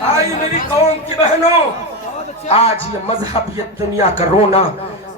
آئی میری قوم کی بہنوں، آج یہ مذہب، یہ دنیا کا رونا،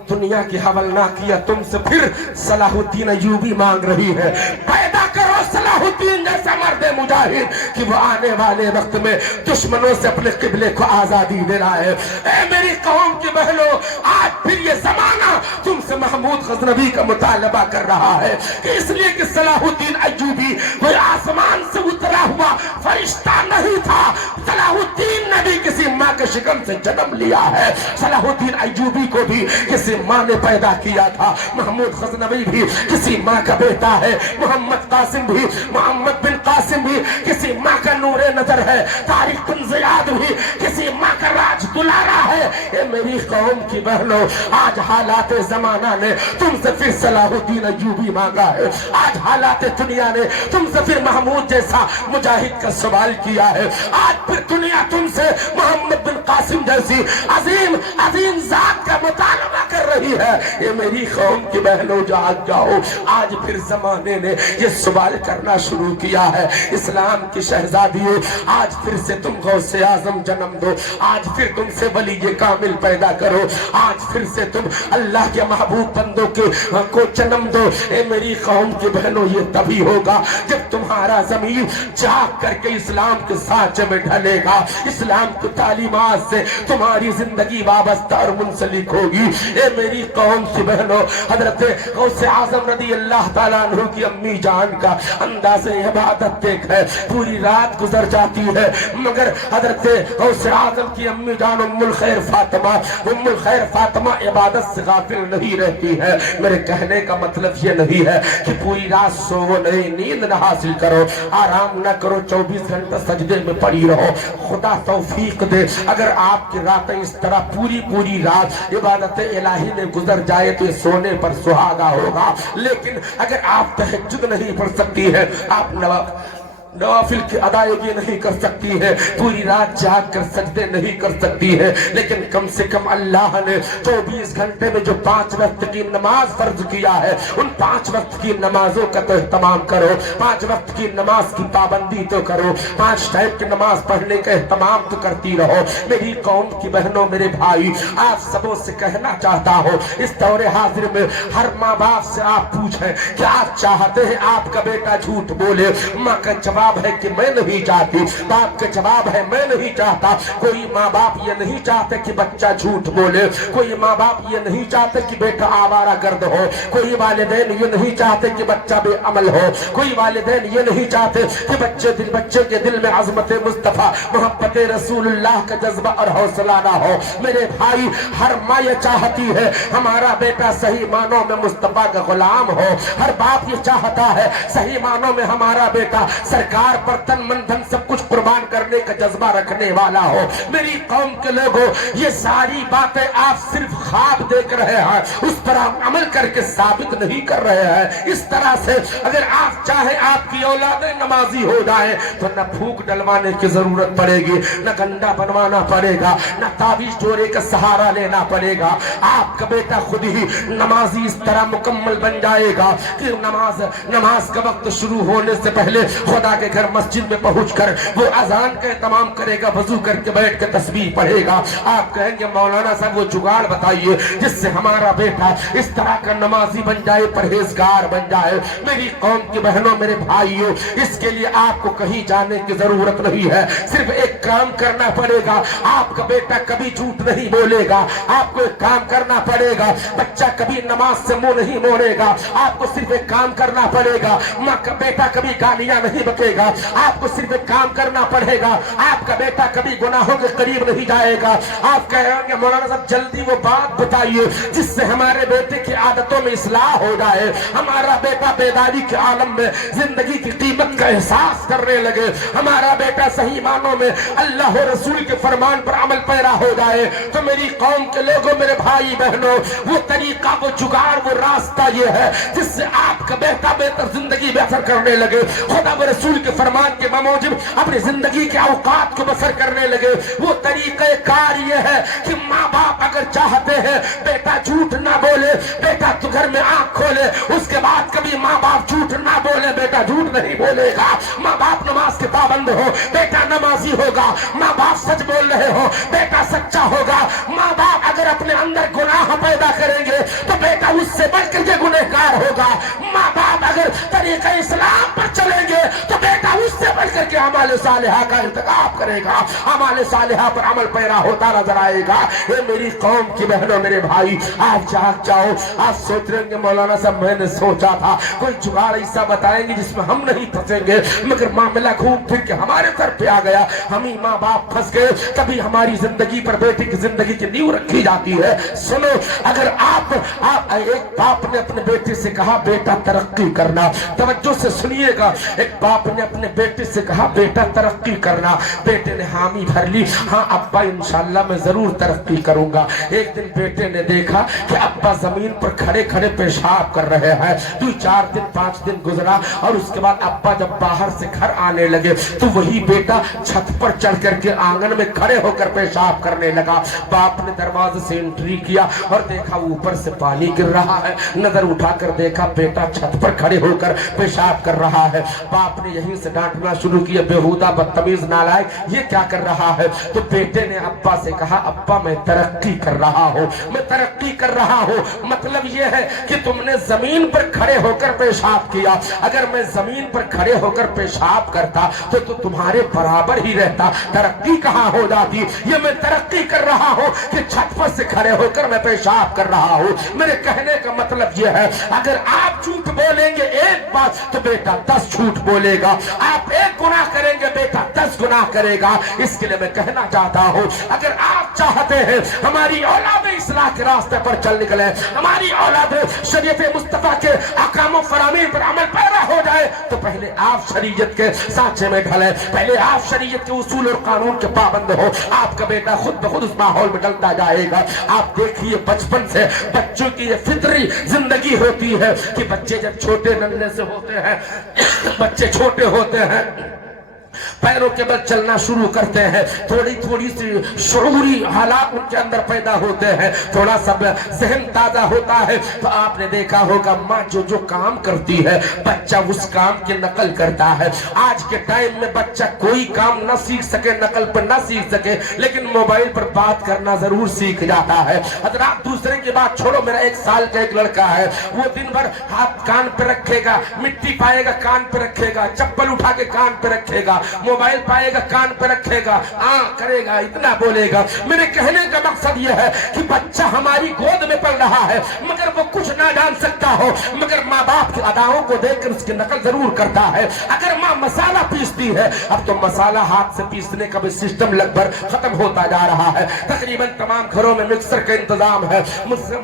دنیا کی حوالنا کیا تم سے پھر صلاح الدین ایوبی مانگ رہی ہے۔ پیدا کرو صلاح الدین جیسا مرد مجاہد کہ وہ آنے والے وقت میں دشمنوں سے اپنے قبلے کو آزادی دلائے۔ اے میری قوم کی بہنوں، آج پھر یہ زمانہ تم سے محمود غزنوی کا مطالبہ کر رہا ہے کہ اس لیے کہ صلاح الدین ایوبی کوئی آسمان سے اترا ہوا فرشتہ نہیں تھا۔ صلاح الدین نے بھی کسی ماں کے شکم سے جنم لیا ہے۔ صلاح الدین ایوبی کو بھی کسی ماں نے پیدا کیا تھا۔ محمود غزنوی بھی کسی ماں کا بیٹا ہے۔ محمد قاسم بھی، محمد بن قاسم بھی کسی ماں کا نور نظر ہے۔ طارق بن زیاد بھی کسی ماں کا راج دلارا ہے۔ اے میری قوم کی بہنوں، آج حالات زمانہ نے تم سے پھر صلاح الدین ایوبی مانگا ہے۔ آج حالات دنیا نے تم سے پھر محمود جیسا مجاہد کا سوال کیا ہے۔ آج پھر دنیا تم سے محمد بن قاسم جیسی عظیم عظیم ذات کا مطالبہ کر رہی ہے۔ یہ میری قوم کی بہنوں، جاگ جاؤ۔ آج پھر زمانے نے یہ سوال کرنا شروع کیا ہے۔ اسلام کی شہزادیوں، آج پھر سے تم غوث اعظم جنم دو۔ آج پھر تم سے ولی کامل پیدا کرو۔ آج پھر سے تم اللہ کے محبوب بندوں کو جنم دو۔ اے میری قوم کی بہنوں، یہ تبھی ہوگا جب تمہارا ضمیر جاگ کر کے اسلام کے سانچے میں ڈھلے گا۔ اسلام کی تعلیمات سے تمہاری زندگی وابستہ اور منسلک ہوگی۔ اے میری قوم کی بہنوں، حضرت غوث اعظم رضی اللہ تعالیٰ عنہ کی امی جان کا انداز عبادت دیکھ ہے، پوری رات گزر جاتی ہے مگر حضرت غوث اعظم کی امی جان ام الخیر فاطمہ عبادت سے غافل نہیں رہتی ہے۔ میرے کہنے کا مطلب یہ نہیں ہے کہ پوری رات سو نہیں، نیند نہ حاصل کرو، آرام نہ کرو، 24 گھنٹہ سجدے میں پڑی رہو۔ خدا توفیق دے اگر آپ کی راتیں اس طرح پوری رات عبادت الہی میں گزر جائے تو یہ سونے پر سہاگا ہوگا۔ لیکن اگر آپ تہجد نہیں پڑھ سکتی ہے، آپ نوافل کی ادائیگی نہیں کر سکتی ہے، پوری رات جاگ کر سجدے نہیں کر سکتی ہے، لیکن کم سے کم اللہ نے 24 گھنٹے میں جو 5 وقت کی نماز فرض کیا ہے، ان 5 وقت کی نمازوں کا تو اہتمام کرو۔ 5 وقت کی نماز کی پابندی تو کرو، 5 ٹائم کی نماز پڑھنے کا اہتمام تو کرتی رہو۔ میری قوم کی بہنوں، میرے بھائی، آپ سبوں سے کہنا چاہتا ہوں، اس دور حاضر میں ہر ماں باپ سے آپ پوچھیں کہ آپ چاہتے ہیں آپ کا بیٹا جھوٹ بولے؟ ماں کا جواب ہے کہ میں نہیں چاہتی، باپ کا جواب ہے میں نہیں چاہتا۔ کوئی ماں باپ یہ نہیں چاہتے کہ بچہ جھوٹ بولے، کوئی ماں باپ یہ نہیں چاہتے کہ بیٹا آوارہ گرد ہو، کوئی والدین یہ نہیں چاہتے کہ بچہ بے عمل ہو، کوئی والدین یہ نہیں چاہتے کہ بچے کے دل میں عظمت مصطفیٰ، محبت رسول اللہ کا جذبہ اور حوصلہ نہ ہو۔ میرے بھائی، ہر ماں یہ چاہتی ہے ہمارا بیٹا صحیح معنوں میں مصطفیٰ کا غلام ہو۔ ہر باپ یہ چاہتا ہے صحیح معنوں میں ہمارا بیٹا سرکار پر تن من دھن سب کچھ قربان کرنے کا جذبہ رکھنے والا ہو۔ میری قوم کے لوگوں، یہ ساری باتیں آپ صرف خواب دیکھ رہے ہیں، اس پر آپ عمل کر کے ثابت نہیں کر رہے ہیں۔ اس طرح سے اگر آپ چاہیں آپ کی اولادیں نمازی ہو جائیں تو نہ پھونک ڈلوانے کی ضرورت پڑے گی، نہ گنڈا بنوانا پڑے گا، نہ تعویذ جوڑے کا سہارا لینا پڑے گا۔ آپ کا بیٹا خود ہی نمازی اس طرح مکمل بن جائے گا کہ نماز کا وقت شروع ہونے سے پہلے خدا کے گھر مسجد میں پہنچ کر وہ اذان کا اہتمام کرے گا، وضو کر کے بیٹھ کے تسبیح پڑھے گا۔ آپ کہیں گے مولانا صاحب وہ جگاڑ بتائیے جس سے ہمارا بیٹا اس طرح کا نمازی بن جائے، پرہیزگار بن جائے۔ میری قوم کی بہنوں، میرے بھائیوں، اس کے لیے آپ کو کہیں جانے کی ضرورت نہیں ہے، صرف ایک کام کرنا پڑے گا۔ آپ کا بیٹا کبھی جھوٹ نہیں بولے گا، آپ کو ایک کام کرنا پڑے گا۔ بچہ کبھی نماز سے منہ نہیں موڑے گا، آپ کو صرف ایک کام کرنا پڑے گا۔ ماں کا بیٹا کبھی گالیاں نہیں بکے گا، آپ کو صرف ایک کام کرنا پڑے گا۔ آپ کا بیٹا کبھی گناہوں کے قریب نہیں جائے گا۔ آپ کہیں گے مولانا صاحب جلدی وہ بات بتائیے جس سے ہمارے بیٹے کی عادتوں میں اصلاح ہو جائے، ہمارا بیٹا بیداری کے عالم میں زندگی کی قیمت کا احساس کرنے لگے، ہمارا بیٹا صحیح معنوں میں اللہ و رسول کے فرمان پر عمل پیرا ہو جائے۔ تو میری قوم کے لوگوں، میرے بھائی بہنوں، وہ طریقہ، وہ جگاڑ، وہ راستہ یہ ہے جس سے آپ کا بیٹا بہتر زندگی بہتر کرنے لگے، خدا و رسول के फरमान के बमौजिब अपनी जिंदगी के औकात को बसर करने लगे। वो तरीक़े कार ये है कि माँ बाप अगर चाहते हैं बेटा झूठ ना बोले, बेटा तू घर में आंख खोले, उसके बाद कभी माँ बाप झूठ ना बोले, बेटा झूठ नहीं बोलेगा। माँ बाप नमाज के पाबंद हो, बेटा नमाजी होगा। माँ बाप सच बोल रहे हो, बेटा सच्चा होगा। माँ बाप अगर अपने अंदर गुनाह पैदा करेंगे तो बेटा उससे बढ़कर के गुनहगार होगा। माँ बाप अगर तरीक़े इस्लाम पर चलेंगे तो बेटा उससे बढ़कर के अमाल सालिहा का इंतखाब करेगा, अमाल सालिहा पर अमल पैरा होता नजर आएगा। ये मेरी कौम की बहनों, मेरे भाई, आप जाग जाओ। आप सोच रहे हैं मौलाना साहब मैंने सोचा था कोई जुगाड़ ऐसा बताएंगे जिसमें हम नहीं फंसेंगे, मगर मामला घूम फिर के हमारे सर पे आ गया, हम ही माँ बाप फंस गए। तभी हमारी जिंदगी पर बेटे की जिंदगी की नींव रखी जाती है। सुनो, अगर आप एक बाप ने अपने बेटे से कहा बेटा तरक्की करना, तवज्जो से सुनिएगा, एक बाप ने अपने बेटे से कहा बेटा तरक्की करना, बेटे ने हामी भर ली, हाँ अब्बा इंशाल्लाह मैं जरूर तरक्की करूंगा। एक दिन बेटे ने देखा कि अब्बा जमीन पर खड़े खड़े पेशाब कर रहे हैं। 2-4 दिन 5 दिन गुजरा और उसके बाद अब्बा जब बाहर से घर आने लगे तो वही बेटा छत पर चढ़ करके आंगन में खड़े होकर पेशाब करने लगा। बाप ने दरवाजे से एंट्री किया और देखा ऊपर से पानी गिर रहा है। नजर उठाकर देखा बेटा छत पर खड़े होकर पेशाब कर रहा है। बाप ने यहीं से डांटना शुरू किया, बेहुदा बदतमीज नालायक, ये क्या कर रहा है? तो बेटे ने अब्बा से कहा अब्बा मैं तरक्की कर रहा हूँ, मैं तरक्की कर रहा हूँ। मतलब ये है कि तुमने जमीन पर खड़े होकर पेशाब किया, अगर मैं जमीन पर खड़े होकर पेशाब करता तो तुम्हारे बराबर ही रहता, तरक्की कहाँ हो जाती? ये मैं तरक्की कर रहा हूँ कि छत पर से खड़े होकर मैं पेशाब कर रहा हूँ। मेरे कहने का मतलब ये है अगर आप झूठ बोलेंगे एक बात तो बेटा 10 झूठ बोलेगा, आप एक गुनाह करेंगे बेटा 10 गुनाह करेगा। इसके लिए मैं कहना चाहता हूँ अगर आप चाहते हैं हमारी औलाद इस्लाह के रास्ते पर चल निकले, हमारी औलाद शरीयत मुस्तफा के अहकाम और फरामीन पर अमल पैरा हो जाए, तो पहले आप शरीयत के सांचे में ढले, पहले आप शरीयत के उसूल और कानून के पाबंद हो। आपका बेटा खुद ब खुद उस माहौल में ढलता जाएगा। आप देखिए बचपन से बच्चों की ये फितरी जिंदगी होती है कि बच्चे जब छोटे नन्हे से होते हैं बच्चे छोटे होते हैं, पैरों के बल चलना शुरू करते हैं, थोड़ी थोड़ी सी शऊरी हालात उनके अंदर पैदा होते हैं, थोड़ा सा जहन ताजा होता है, तो आपने देखा होगा माँ जो जो काम करती है बच्चा उस काम की नकल करता है। आज के टाइम में बच्चा कोई काम न सीख सके, नकल पर न सीख सके, लेकिन मोबाइल पर बात करना जरूर सीख जाता है। हजरात दूसरे की बात छोड़ो, मेरा 1 साल का एक लड़का है, वो दिन भर हाथ कान पे रखेगा, मिट्टी पाएगा कान पे रखेगा, चप्पल उठा के कान पे रखेगा, मोबाइल पाएगा कान पे रखेगा, करेगा, इतना बोलेगा। मेरे कहने का मकसद यह है कि बच्चा हमारी गोद में पल रहा है मगर वो कुछ ना जान सकता हो, मगर माँ बाप की अदाओं को देखकर उसकी नकल जरूर करता है। अगर माँ मसाला पीसती है, अब तो मसाला हाथ से पीसने का भी सिस्टम लगभग खत्म होता जा रहा है, तकरीबन तमाम घरों में मिक्सर का इंतजाम है,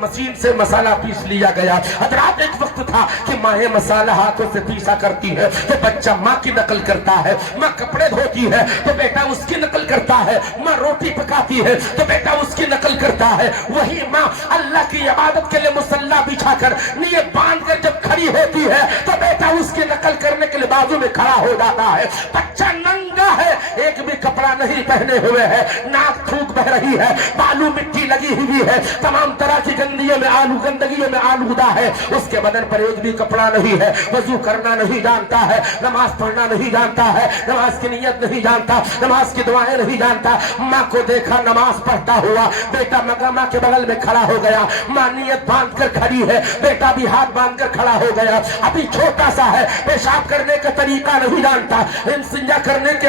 मशीन से मसाला पीस लिया गया। हजरात एक वक्त था कि माँ मसाला हाथों से पीसा करती है तो बच्चा माँ की नकल करता है, माँ कपड़े धोती है तो बेटा उसकी नकल करता है, माँ रोटी पकाती है तो बेटा उसकी नकल करता है। वही माँ अल्लाह की इबादत के लिए मुसल्ला बिछाकर नियत बांध कर जब खड़ी होती है तो बेटा उसकी नकल करने के लिए बाजू में खड़ा हो जाता है। बच्चा नंगा है, एक भी कपड़ा नहीं पहने हुए है, नाक थूक बह रही है, बालू मिट्टी लगी हुई है, तमाम तरह की गंदगियों में आलूदा है, उसके बदन पर एक भी कपड़ा नहीं है, वजू करना नहीं जानता है, नमाज पढ़ना नहीं जानता है, नमाज की नियत नहीं जानता, नमाज की दुआएं नहीं जानता। माँ को देखा नमाज पढ़ता हुआ, बेटा माँ के बगल में खड़ा हो गया, माँ नियत बांध कर खड़ी है, बेटा भी हाथ बांध कर खड़ा हो गया। अभी छोटा सा है, पेशाब करने का तरीका नहीं जानता, इंसिंजा करने के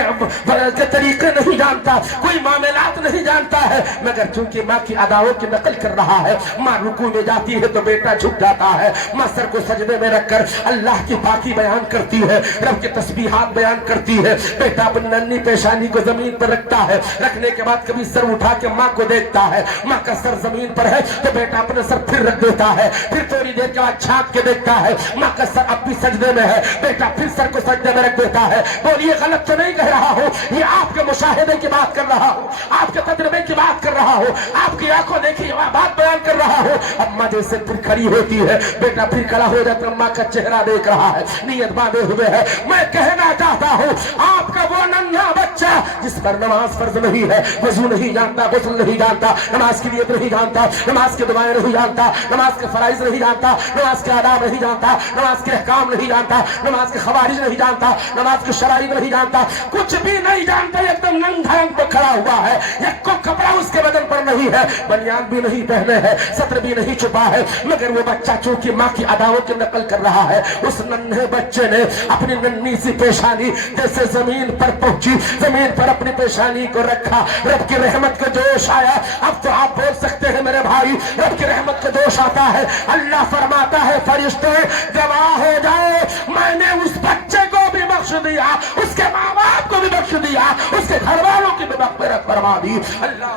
तरीके नहीं जानता, कोई मामलात नहीं जानता है, मगर चूंकि माँ की अदाओं की नकल कर रहा है, माँ रुकू में जाती है तो बेटा झुक जाता है, माँ सर को सजदे में रखकर अल्लाह की पाकी बयान करती है, रब की तस्बीहात बयान करती है, बेटा अपनी नन्ही पेशानी को जमीन पर रखता है, रखने के बाद कभी सर उठा के माँ को देखता है, माँ का सर जमीन पर है तो बेटा अपने सर फिर रख देता है, फिर थोड़ी देर के बाद छाप के देखता है माँ का सर अब भी सजदे में है, बेटा फिर सर को सजदे में रख देता है। बोलिए गलत तो नहीं कह रहा हूँ, ये आपके मुशाहिदे की बात कर रहा हूँ, आपके जज्बे की बात कर रहा हो, आपकी आंखों देखी बात बयान कर रहा हो। अम्मा जैसे फिर खड़ी होती है, बेटा फिर खड़ा हो जाता, अम्मा का चेहरा देख रहा है, नीयत बांधे हुए है। मैं कहना चाहता हूँ आपका वो नन्हा बच्चा जिस पर नमाज फर्ज नहीं है, वजू नहीं जानता, गुस्ल नहीं जानता, नमाज की नियत नहीं जानता, नमाज की दुआएं नहीं जानता, नमाज के फराइज नहीं जानता, नमाज के आदाब नहीं जानता, नमाज के अहकाम नहीं जानता, नमाज के खवारिज नहीं जानता, नमाज के शराइद नहीं जानता, कुछ भी नहीं जानता, एकदम नंगा रंग पर खड़ा हुआ है, एक को कपड़ा उसके बदन पर नहीं है, बनियान भी नहीं पहने है, सत्र भी नहीं छुपा है, मगर वो बच्चा चूंकि माँ की अदाओं की नकल कर रहा है, उस नन्हे बच्चे ने अपनी नन्ही सी पेशानी जैसे जमीन पर पहुंची, जमीन पर अपनी पेशानी को रखा, रब की रहमत का जोश आया। अब तो आप बोल सकते हैं मेरे भाई, रब की रहमत का जोश आता है। अल्लाह फरमाता है फरिश्ते गवाह हो जाओ, मैंने उस बच्चे को भी बख्श दिया, उसके माँ बाप को भी बख्श दिया, उसके घर वालों की भी मग़फ़िरत फरमा दी। अल्लाह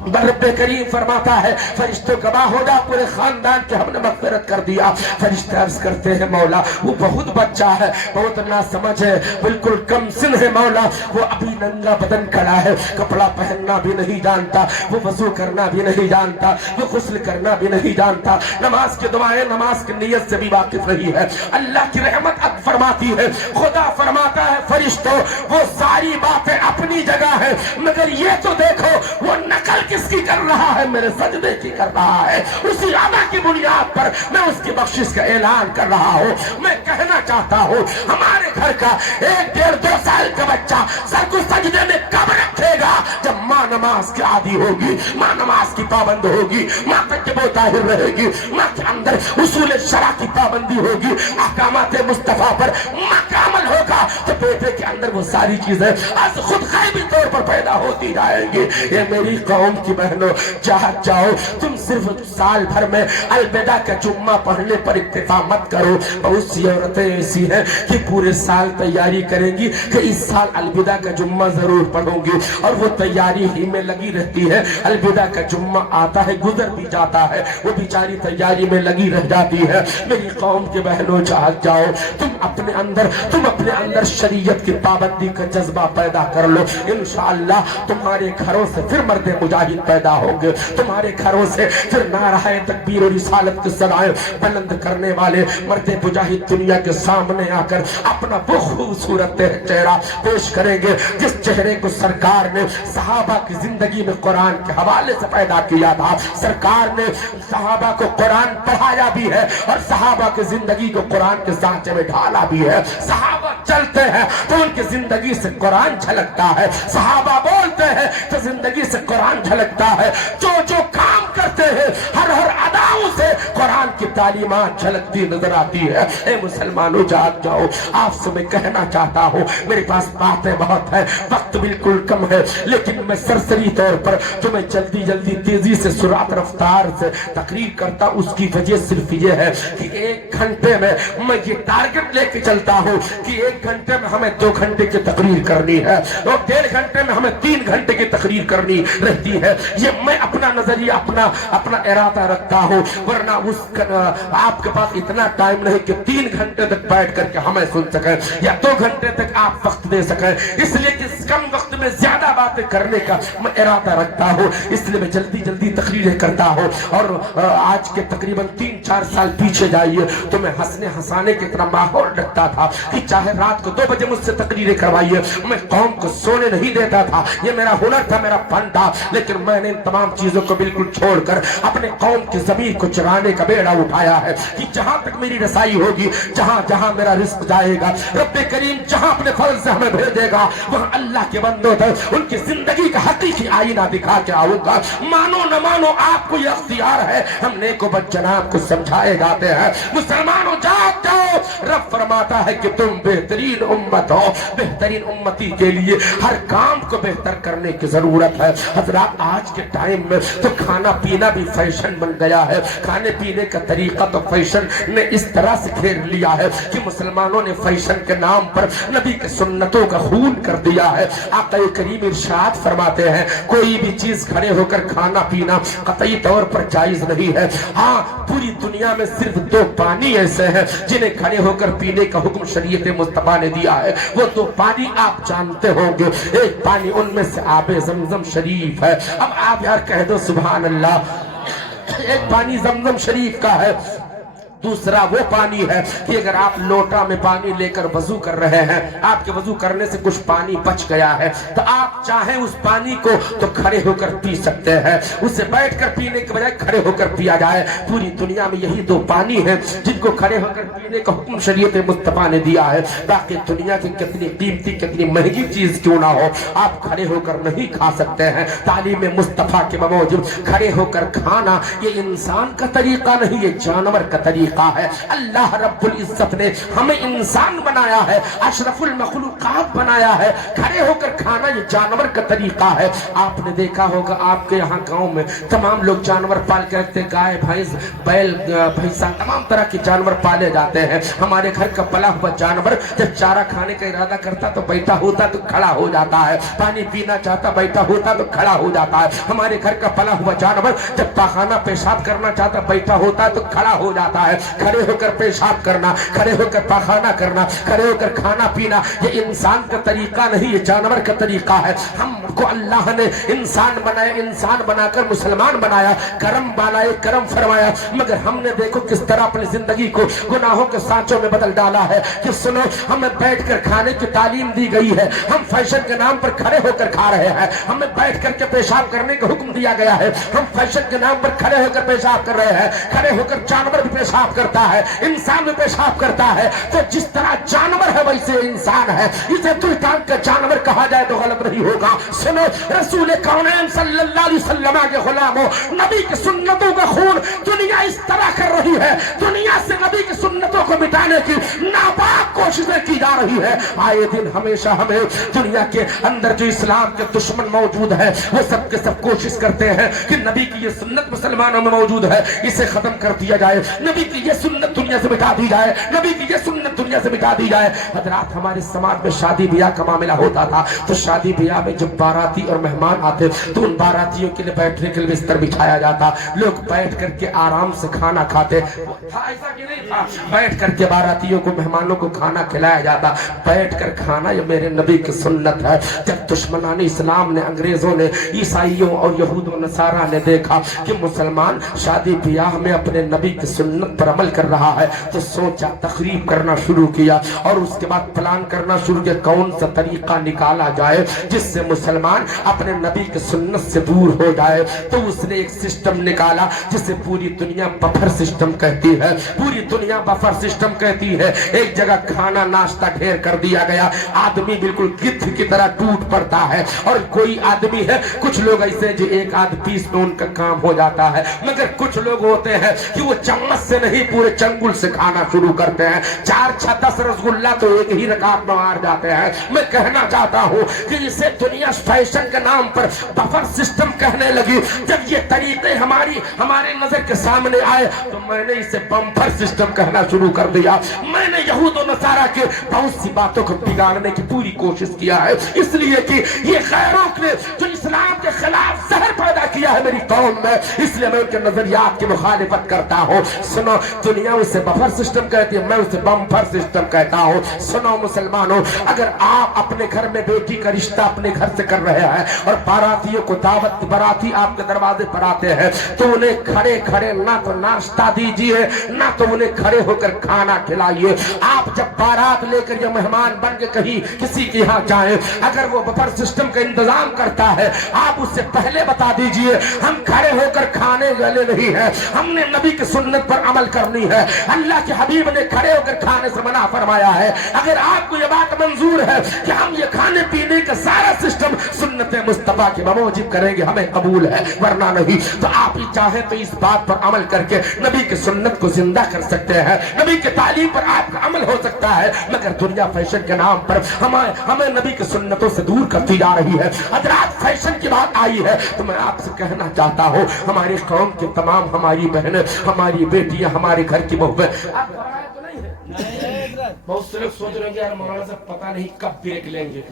रब करीम फरमाता है फरिश्ते गवाह हो जाओ, पूरे खानदान के हमने मग़फ़िरत कर दिया। फरिश्ते अर्ज करते हैं मौला वो बहुत बच्चा है, बहुत नासमझ है, बिल्कुल कम सिन है मौला, वो अभी नंगा बदन खड़ा है, कपड़ा पहनना भी नहीं जानता, वो वजू करना भी नहीं जानता, वो गुस्ल करना भी नहीं जानता, नमाज की दुआएं नमाज की नियत से भी वाकिफ नहीं है। अल्लाह की रहमत अब फरमाती है, खुदा फरमाता है फरिश्तों वो सारी बातें अपनी जगह है, मगर ये तो देखो वो नकल किसकी कर रहा है, मेरे सजदे की कर रहा है। उसी अदा की बुनियाद पर मैं उसकी बख्शिश का ऐलान कर रहा हूँ। मैं कहना चाहता हूँ हमारे घर का 1, 1.5, 2 साल का बच्चा सर को सजदे में कब रखेगा? जब माँ नमाज की आदी होगी, माँ नमाज की पाबंद होगी, माँ तक ताहिर रहेगी, माँ के अंदर उसूल शरा की पाबंदी होगी, अहकामात मुस्तफा पर माँ का अमल होगा, तो बेटे के अंदर वो सारी चीजें आज खुद गायबी तौर पर पैदा होती जाएंगी। ये मेरी कौम की बहनों चाहत जाओ, तुम सिर्फ साल भर में अलविदा का जुम्मा पढ़ने पर इक्तिफा मत करो। बहुत सी औरतें ऐसी हैं कि पूरे साल तैयारी करेंगी कि इस साल अलविदा का जुम्मा जरूर पढ़ूंगी, और वो तैयारी ही में लगी रहती है। अलविदा का जुम्मा आता है, गुजर भी जाता है, वो बेचारी तैयारी में लगी रह जाती है। मेरी कौम के बहनों चाहत जाओ, तुम अपने अंदर शरीयत की पाबंदी का जज्बा पैदा कर लो। इंशाअल्लाह तुम्हारे घरों से फिर मर्दे मुजाहिद पैदा होंगे, तुम्हारे घरों से फिर नाराए तकबीर और रिसालत की सदाएं बुलंद करने वाले मर्दे मुजाहिद दुनिया के सामने आकर अपना वो खूबसूरत चेहरा पेश करेंगे जिस चेहरे को सरकार ने सहाबा की जिंदगी में कुरान के हवाले से पैदा किया था। सरकार ने सहाबा को कुरान पढ़ाया भी है और सहाबा की जिंदगी को कुरान के सांचे में ढाला भी है। सहाबा चलते हैं तो उनकी जिंदगी से कुरान झलकता है, सहाबा बोलते हैं तो जिंदगी से कुरान झलकता है, जो जो काम करते हैं हर हर अदाओं से कुरान की तालीमात झलकती नजर आती है। ए मुसलमानों जाग जाओ, आपसे मैं कहना चाहता हूँ, मेरे पास बातें बहुत है, वक्त बिल्कुल कम है, लेकिन मैं सरसरी तौर पर जो मैं जल्दी जल्दी तेजी से सुरात रफ्तार से तकरीर करता उसकी वजह सिर्फ ये है कि 1 घंटे में मैं ये टारगेट लेके चलता हूँ कि 1 घंटे में हमें 2 घंटे की तकरीर करनी है और 1.5 घंटे में हमें 3 घंटे की तकरीर करनी रहती है। ये मैं अपना नजरिया अपना इरादा रखता हूँ, वरना आपके पास इतना टाइम नहीं कि 3 घंटे तक बैठ करके हमें सुन सके या 2 घंटे तक आप वक्त दे सके, इसलिए कि कम वक्त में ज्यादा बातें करने का मैं इरादा रखता हूँ, इसलिए मैं जल्दी जल्दी तकरीरें करता हूँ। और आज के तकरीबन 3-4 साल पीछे जाइए तो मैं हंसने हंसाने की तरह माहौल रखता था कि चाहे रात को 2 बजे मुझसे तकरीरें करवाइए, मैं कौम को सोने नहीं देता था, ये मेरा हुनर था, मेरा फन था। लेकिन मैंने इन तमाम चीजों को बिल्कुल छोड़कर अपने कौम की जमीन को चुराने का बेड़ा उठाया है कि जहां तक मेरी रसाई होगी, जहां जहां मेरा रिस्क जाएगा, रब्बे करीम जहां अपने फल से हमें भेजेगा, वहां अल्लाह के बंदों तक उनकी जिंदगी का हकीकी आईना दिखा के आऊंगा। मानो न मानो आपको ये अख्तियार है, हमने को जनाब को समझाए जाते हैं। मुसलमानों जाग जाओ, रब फरमाता है कि तुम बेहतरीन उम्मत हो, बेहतरीन उम्मती के लिए हर काम को बेहतर करने की जरूरत है। हजरात आज के टाइम में तो खाना पीना भी फैशन बन गया है, ہے. کھانے پینے کا طریقہ تو فیشن نے اس طرح سے گھیر لیا ہے کہ مسلمانوں نے فیشن کے نام پر نبی کے سنتوں کا خون کر دیا ہے. آقا کریم ارشاد فرماتے ہیں کوئی بھی چیز کھڑے ہو کر کھانا پینا قطعی طور پر جائز نہیں ہے. ہاں پوری دنیا میں صرف 2 پانی ایسے ہیں جنہیں کھڑے ہو کر پینے کا حکم شریعت مصطفیٰ نے دیا ہے. وہ 2 پانی آپ جانتے ہوں گے. ایک پانی ان میں سے آب زمزم شریف ہے. اب آپ یار کہہ دو سبحان اللہ. ایک پانی زمزم شریف کا ہے. دوسرا وہ پانی ہے کہ اگر آپ لوٹا میں پانی لے کر وضو کر رہے ہیں, آپ کے وضو کرنے سے کچھ پانی بچ گیا ہے, تو آپ چاہیں اس پانی کو تو کھڑے ہو کر پی سکتے ہیں. اسے بیٹھ کر پینے کے بجائے کھڑے ہو کر پیا جائے. پوری دنیا میں یہی 2 پانی ہیں جن کو کھڑے ہو کر پینے کا حکم شریعت مصطفیٰ نے دیا ہے. باقی دنیا کی کتنی قیمتی کتنی مہنگی چیز کیوں نہ ہو, آپ کھڑے ہو کر نہیں کھا سکتے ہیں. تعلیم مصطفیٰ کے بموجب کھڑے ہو کر کھانا یہ انسان کا طریقہ نہیں, یہ جانور کا طریقہ ہے. اللہ رب العزت نے ہمیں انسان بنایا ہے, اشرف المخلوقات بنایا ہے. کھڑے ہو کر کھانا یہ جانور کا طریقہ ہے. آپ نے دیکھا ہوگا آپ کے یہاں گاؤں میں تمام لوگ جانور پال کے رکھتے ہیں. گائے بھینس بیل بھینسا تمام طرح کے جانور پالے جاتے ہیں. ہمارے گھر کا پلا ہوا جانور جب چارہ کھانے کا ارادہ کرتا تو بیٹھا ہوتا تو کھڑا ہو جاتا ہے, پانی پینا چاہتا بیٹھا ہوتا تو کھڑا ہو جاتا ہے. ہمارے گھر کا پلا ہوا جانور جب پاخانہ پیشاب کرنا چاہتا بیٹھا ہوتا ہے تو کھڑا ہو جاتا ہے. کھڑے ہو کر پیشاب کرنا, کھڑے ہو کر پاخانہ کرنا, کھڑے ہو کر کھانا پینا یہ انسان کا طریقہ نہیں, یہ جانور کا طریقہ ہے. ہم کو اللہ نے انسان بنایا, انسان بنا کر مسلمان بنایا, کرم بنائے, کرم فرمایا, مگر ہم نے دیکھو کس طرح اپنی زندگی کو گناہوں کے سانچوں میں بدل ڈالا ہے. کہ سنو ہمیں بیٹھ کر کھانے کی تعلیم دی گئی ہے, ہم فیشن کے نام پر کھڑے ہو کر کھا رہے ہیں. ہمیں بیٹھ کر کے پیشاب کرنے کا حکم دیا گیا ہے, ہم فیشن کے نام پر کھڑے ہو کر پیشاب کر رہے ہیں. کھڑے ہو کر جانور بھی پیشاب کرتا ہے, انسان بھی پیشاب کرتا ہے. تو جس طرح جانور ہے ویسے انسان ہے. اسے دل ٹانگ کا جانور کہا جائے تو غلط نہیں ہوگا. سنو رسول کونین صلی اللہ علیہ وسلم کے غلاموں, نبی کی سنتوں کا خون دنیا اس طرح کر رہی ہے, دنیا سے نبی کی سنتوں کو مٹانے کی ناپاک کوششیں کی جا رہی ہے. آئے دن ہمیشہ ہمیں دنیا کے اندر جو اسلام کے دشمن موجود ہے وہ سب کے سب کوشش کرتے ہیں کہ نبی کی یہ سنت مسلمانوں میں موجود ہے اسے ختم کر دیا جائے, نبی کی یہ سنت دنیا سے مٹا دی جائے, نبی کی یہ سنت دنیا سے مٹا دی جائے. حضرات ہمارے سماج میں شادی بیاہ کا معاملہ ہوتا تھا تو شادی بیاہ میں جب باراتی اور مہمان آتے تو ان باراتیوں کے لیے بیٹھنے کے لیے بستر بچھایا جاتا, لوگ بیٹھ کر کے آرام سے کھانا کھاتے. ایسا کہ نہیں تھا, بیٹھ کر کے باراتیوں کو مہمانوں کو کھانا کھلایا جاتا. بیٹھ کر کھانا یہ میرے نبی کی سنت ہے. جب دشمنان اسلام نے, انگریزوں نے, عیسائیوں اور یہود و نصارہ نے دیکھا کہ مسلمان شادی بیاہ میں اپنے نبی کی سنت پر عمل کر رہا ہے تو سوچا, تخریب کرنا شروع کیا اور اس کے بعد پلان کرنا شروع کیا کون سا طریقہ نکالا جائے جس سے مسلمان اپنے نبی کی سنت سے دور ہو جائے. تو اس نے ایک سسٹم نکالا جسے پوری دنیا بفر سسٹم کہتی ہے, پوری دنیا بفر سسٹم کہتی ہے. ایک جگہ کھانا ناشتہ ڈھیر کر دیا گیا, آدمی بالکل گدھ کی طرح ٹوٹ پڑتا ہے. اور کوئی آدمی ہے, کچھ لوگ ایسے جو ایک آدھ پیس میں ان کا کام ہو جاتا ہے, مگر کچھ لوگ ہوتے ہیں کہ وہ چمچ سے نہیں پورے چنگل سے کھانا شروع کرتے ہیں. 4-6-10 رسگلہ تو ایک ہی رکعت میں مار جاتے ہیں. میں کہنا چاہتا ہوں کہ اسے دنیا فیشن کے نام پر بفر سسٹم کہنے لگی. جب یہ طریقے ہمارے نظر کے سامنے آئے تو میں نے اسے بمپر سسٹم کہنا شروع کر دیا. میں نے یہود و نصارہ کے بہت سی باتوں کو بگاڑنے کی پوری کوشش کیا ہے, اس لیے کہ یہ غیروں نے جو اسلام کے خلاف زہر پیدا کیا ہے میری قوم میں, اس لیے میں ان کے نظریات کی مخالفت کرتا ہوں. سنو دنیا اسے بفر سسٹم کہتی ہے, میں اسے بمپر سسٹم کہتا ہوں. سنو مسلمانوں, اگر آپ اپنے گھر میں بیٹی کا رشتہ اپنے گھر سے کر رہے ہیں اور باراتیوں کو دعوت, باراتی آپ کے دروازے پر آتے ہیں تو انہیں کھڑے کھڑے نہ تو ناشتہ دیجیے نہ تو انہیں کھڑے ہو کر کھانا کھلائیے. آپ جب بارات لے کر یا مہمان بن کے کہیں کسی کے یہاں جائیں, اگر وہ بفر سسٹم کا انتظام کرتا ہے آپ اس سے پہلے بتا دیجئے ہم کھڑے ہو کر کھانے والے نہیں ہیں, ہم نے نبی کی سنت پر عمل کرنی ہے. اللہ کے حبیب نے کھڑے ہو کر کھانے سے منع فرمایا ہے. اگر آپ کو یہ بات منظور ہے کہ ہم یہ کھانے پینے کا سارا سسٹم سنت सुन्नत मुस्तफा के बमौजिब करेंगे हमें कबूल है, वरना नहीं। तो आप ही चाहे तो इस बात पर अमल करके नबी की सुन्नत को जिंदा कर सकते हैं, नबी के तालीम पर आपका अमल हो सकता है। मगर दुनिया फैशन के नाम पर हमें नबी की सुन्नतों से दूर करती जा रही है। हजरात, फैशन की बात आई है तो मैं आपसे कहना चाहता हूँ, हमारी कौम के तमाम हमारी बहनें, हमारी बेटियां, हमारे घर की बहुएं, आप घबराए तो नहीं है? बहुत से लोग सोच रहे हैं यार मौलाना साहब पता नहीं कब ब्रेक लेंगे।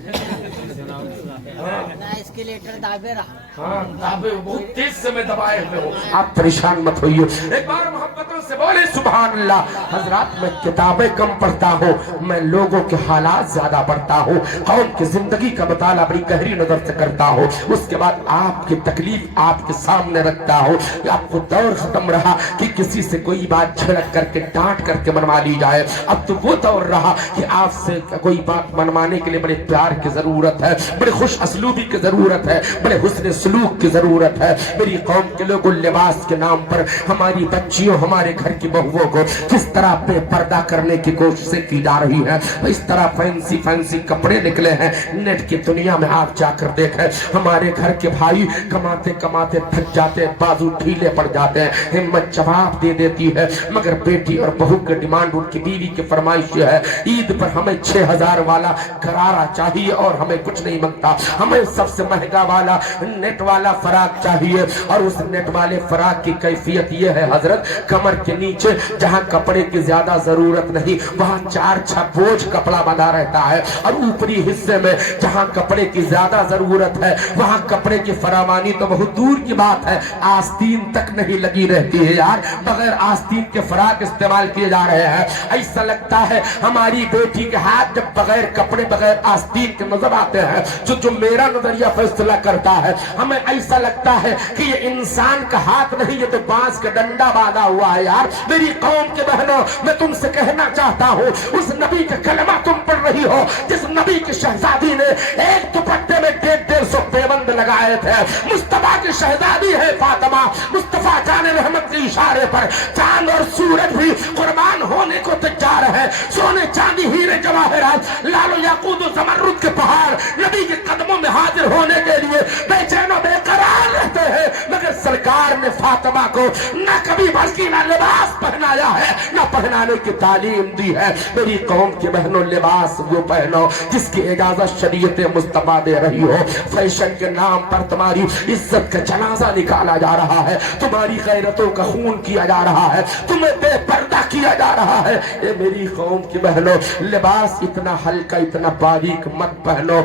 एस्केलेटर दाबे रहा। हाँ, दाबे बहुत तेज से मैं दबाए हुए हूँ, आप परेशान मत होइए। एक बार मोहब्बतों से बोले सुभान अल्लाह। हजरात, मैं किताबें कम पढ़ता हूँ, मैं लोगों के हालात ज्यादा पढ़ता हूँ, कौम की जिंदगी का मुताला बड़ी गहरी नजर से करता हूँ। उसके बाद आपकी तकलीफ आपके सामने रखता हूँ। आपको दौर खत्म रहा कि किसी से कोई बात झड़क करके डांट करके मनवा ली जाए, अब तो वो दौर रहा कि आपसे कोई बात मनवाने के लिए बड़े प्यार की जरूरत है, बड़े खुश असलूबी की जरूरत है, बड़े हुस्न सलूक की जरूरत है। मेरी कौम के लोगों, लिबास के नाम पर हमारी बच्चियों, हमारे घर की बहुओं को किस तरह बेपर्दा करने की कोशिशें की जा रही है। इस तरह फैंसी फैंसी कपड़े निकले हैं नेट की दुनिया में, आप जाकर देखें। हमारे घर के भाई कमाते कमाते थक जाते हैं, बाजू ढीले पड़ जाते हैं, हिम्मत जवाब दे देती है, मगर बेटी और बहू की डिमांड, उनकी बीवी की फरमाइश है, ईद पर हमें 6000 वाला गरारा चाहिए और हमें कुछ नहीं मांगता, हमें सबसे महंगा वाला नेट वाला फराक चाहिए। और उस नेट वाले फराक की कैफियत ये है हजरत, कमर के नीचे जहां कपड़े की ज्यादा जरूरत नहीं वहां 4-6 बोझ कपड़ा बंधा रहता है, और ऊपरी हिस्से में जहां कपड़े की ज्यादा जरूरत है वहां कपड़े की फरावानी तो बहुत दूर की बात है, आस्तीन तक नहीं लगी रहती है यार। बगैर आस्तीन के फराक इस्तेमाल किए जा रहे हैं। ऐसा लगता है हमारी बेटी के हाथ जब बगैर कपड़े, बगैर आस्तीन के नजर आते हैं, जो मेरा नजरिया फैसला करता है, हमें ऐसा लगता है कि ये इंसान का हाथ नहीं, ये तो बांस का डंडा बांधा हुआ है यार। मेरी कौम के बहनों, मैं तुमसे कहना चाहता हूँ, उस नबी का कलमा तुम पढ़ रही हो जिस नबी की शहजादी ने एक दुपट्टे में 150-150 पेबंद लगाए थे। मुस्तफा की शहजादी है फातिमा, मुस्तफा जाने रहमत के इशारे पर चांद और सूरज भी कुर्बान होने को तैयार है। सोने चांदी हीरे जवाहरात लालो याकूत ज़मरुद के पहाड़ नबी के कदमों में हाजिर होने के लिए बेचैन और बेकरार रहते हैं, मगर सरकार ने फातिमा को न कभी बल्कि न लिबास पहनाया है, न पहनाने की तालीम दी है। मेरी कौम की बहनों, लिबास वो पहनो जिसकी इजाजत शरीयत मुस्तफा दे रही हो। फैशन के नाम पर तुम्हारी इज्जत का जनाजा निकाला जा रहा है, तुम्हारी गैरतों का खून किया जा रहा है, तुम्हें बेपर्दा किया जा रहा है। ये मेरी कौम की बहनों, लिबास इतना हल्का, इतना बारीक मत पहनो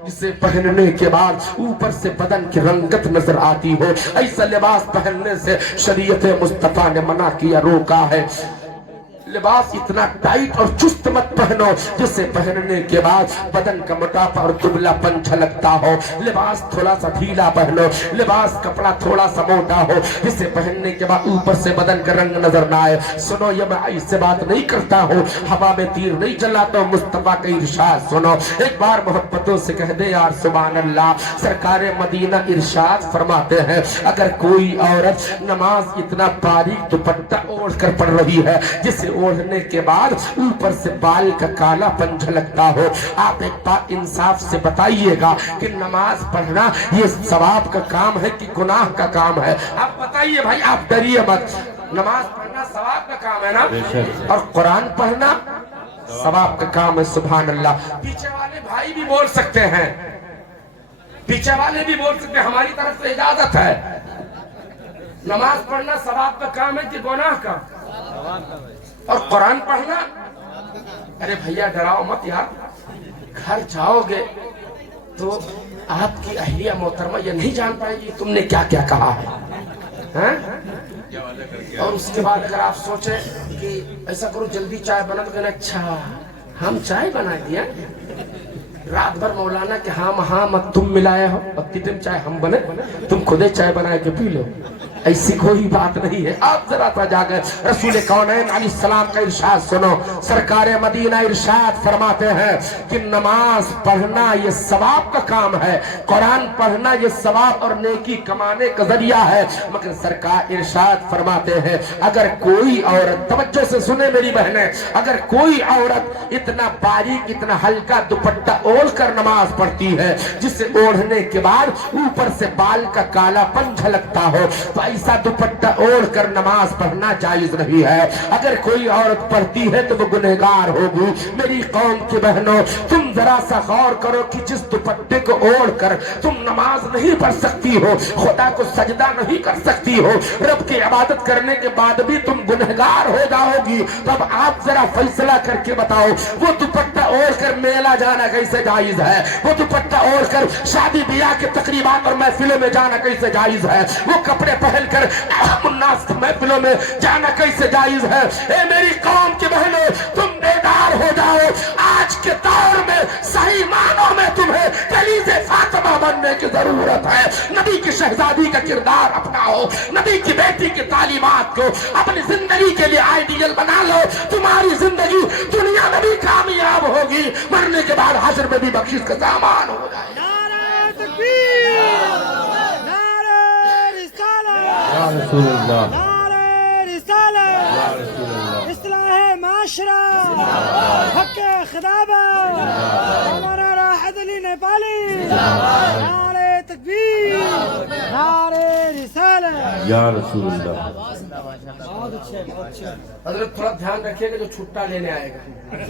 जिसे पहनने के बाद ऊपर से बदन की रंगत नजर आती हो। ऐसा लिबास पहनने से शरीयत मुस्तफा ने मना किया, रोका है। लिबास इतना टाइट और चुस्त मत पहनो जिसे पहनने के बाद बदन का मोटापा और दुबलापन झलकता हो। लिबास थोड़ा सा ढीला पहनो, लिबास कपड़ा थोड़ा सा मोटा हो जिसे पहनने के बाद ऊपर से बदन का रंग नजर ना आए। सुनो, ये मैं इससे बात नहीं करता हूँ, हवा में तीर नहीं चलाता हूँ, मुस्तफा का इरशाद सुनो। एक बार मोहब्बतों से कह दे यार सुभान अल्लाह। सरकार मदीना इरशाद फरमाते हैं, अगर कोई औरत नमाज इतना बारीक दुपट्टा ओढ़ कर पढ़ रही है जिसे ओढ़ने के बाद ऊपर से बाल का कालापन झलकता हो, आप एक बात इंसाफ से बताइएगा कि नमाज पढ़ना ये सवाब का काम है कि गुनाह का काम है? आप बताइए भाई, आप डरिए मत। नमाज पढ़ना सवाब का काम है ना, और कुरान पढ़ना सवाब का काम है। सुभान अल्लाह। पीछे वाले भाई भी बोल सकते हैं, पीछे वाले भी बोल सकते हैं, हमारी तरफ से इजाजत है। नमाज पढ़ना सवाब का काम है कि गुनाह का? और कुरान पढ़ना? अरे भैया डराओ मत यार, घर जाओगे तो आपकी अहलिया मोहतरमा ये नहीं जान पाएगी तुमने क्या क्या कहा है, हैं? और उसके बाद अगर आप सोचे कि ऐसा करो जल्दी चाय बना, तो कहना अच्छा हम चाय बना दिया। रात भर मौलाना के हाँ मत तुम मिलाए हो, और कितने चाय हम बने, तुम खुदे चाय बना के पी लो। ऐसी कोई बात नहीं है। आप जरा सा जाकर रसूल कौनैन अलैहिस्सलाम का इरशाद सुनो। सरकार मदीना इरशाद फरमाते हैं कि नमाज पढ़ना ये सवाब का काम है, कुरान पढ़ना ये सवाब और नेकी कमाने का जरिया है। मगर सरकार इरशाद फरमाते हैं अगर कोई औरत, तवज्जो से सुने मेरी बहनें, अगर कोई औरत इतना बारीक इतना हल्का दुपट्टा ओढ़ कर नमाज पढ़ती है जिसे ओढ़ने के बाद ऊपर से बाल का कालापन झलकता हो, तो ऐसा दुपट्टा ओढ़ कर नमाज पढ़ना जायज नहीं है। अगर कोई औरत पढ़ती है तो वो गुनहगार होगी। मेरी कौम की बहनों, तुम जरा सा गौर करो कि जिस दुपट्टे को ओढ़ कर तुम नमाज नहीं पढ़ सकती हो, खुदा को सजदा नहीं कर सकती हो, रब की इबादत करने के बाद भी तुम गुनहगार हो जाओगी, तब आप जरा फैसला करके बताओ वो दुपट्टा ओढ़ कर मेला जाना कैसे जायज है? वो दुपट्टा ओढ़ कर शादी ब्याह के तकरीबात और महफिलों में जाना कैसे जायज है? वो कपड़े पहनकर उन्नास महफिलों में जाना कैसे जायज है? ए मेरी कौम की बहनों, तुम बेदार हो जाओ। आज के दौर में सही मानों में तुम्हें कलीज़े फातिमा बनने की जरूरत है। नबी की शहजादी का किरदार अपनाओ, नबी की बेटी की तालीमात को अपनी जिंदगी के लिए आइडियल बना लो। तुम्हारी जिंदगी दुनिया में भी कामयाब होगी, मरने के बाद हश्र में भी बख्शिश का सामान हो जाएगा। नारे तकबीर, नारे रिसालत, या रसूल अल्लाह, नारे रिसालत, या रसूल अल्लाह, इस्लाह माशरा, हक खिताबा, हमारा राहत अली नेपाली, नारे तकबीर, नारे रिसालत। या रसूल अल्लाह। हजरत थोड़ा ध्यान रखिएगा जो छुट्टा लेने आएगा,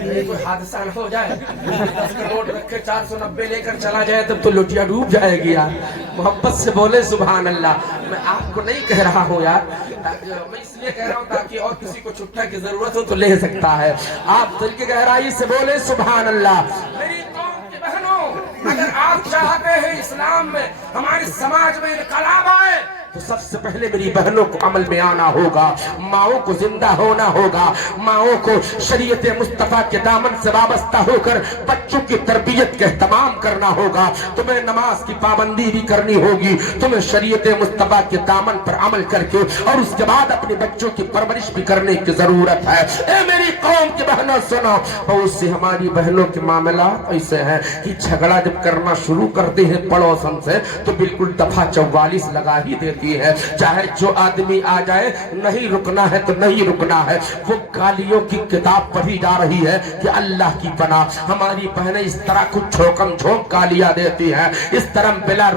ये कोई हादसा न हो जाए, 10 का नोट रख के 490 लेकर चला जाए तब तो लुटिया डूब जाएगी यार। मोहब्बत से बोले सुभान अल्लाह। मैं आपको नहीं कह रहा हूँ यार, मैं इसलिए कह रहा हूँ ताकि और किसी को छुट्टा की जरूरत हो तो ले सकता है। आप दिल की गहराई से बोले सुभान अल्लाह। मेरी कौम की बहनों, अगर आप चाहते हैं इस्लाम में हमारे समाज में इनकलाब आए तो सबसे पहले मेरी बहनों को अमल में आना होगा, माओं को जिंदा होना होगा, माओं को शरीयत मुस्तफा के दामन से वाबस्ता होकर बच्चों की तरबियत का एहतमाम करना होगा। तुम्हें नमाज की पाबंदी भी करनी होगी, तुम्हें शरीयत मुस्तफा के दामन पर अमल करके और उसके बाद अपने बच्चों की परवरिश भी करने की जरूरत है। ए मेरी कौम की बहनों सुनो, बहुत सी हमारी बहनों के मामला ऐसे हैं कि झगड़ा जब करना शुरू करते हैं पड़ोसन से तो बिल्कुल दफा 44 लगा ही देते है। चाहे जो आदमी आ जाए, नहीं रुकना है तो नहीं रुकना है। वो गालियों की किताब पढ़ी जा रही है कि अल्लाह की पनाह। हमारी बहनें इस तरह कुछ छोकम झोंक गालियां देती हैं, इस तरह बिला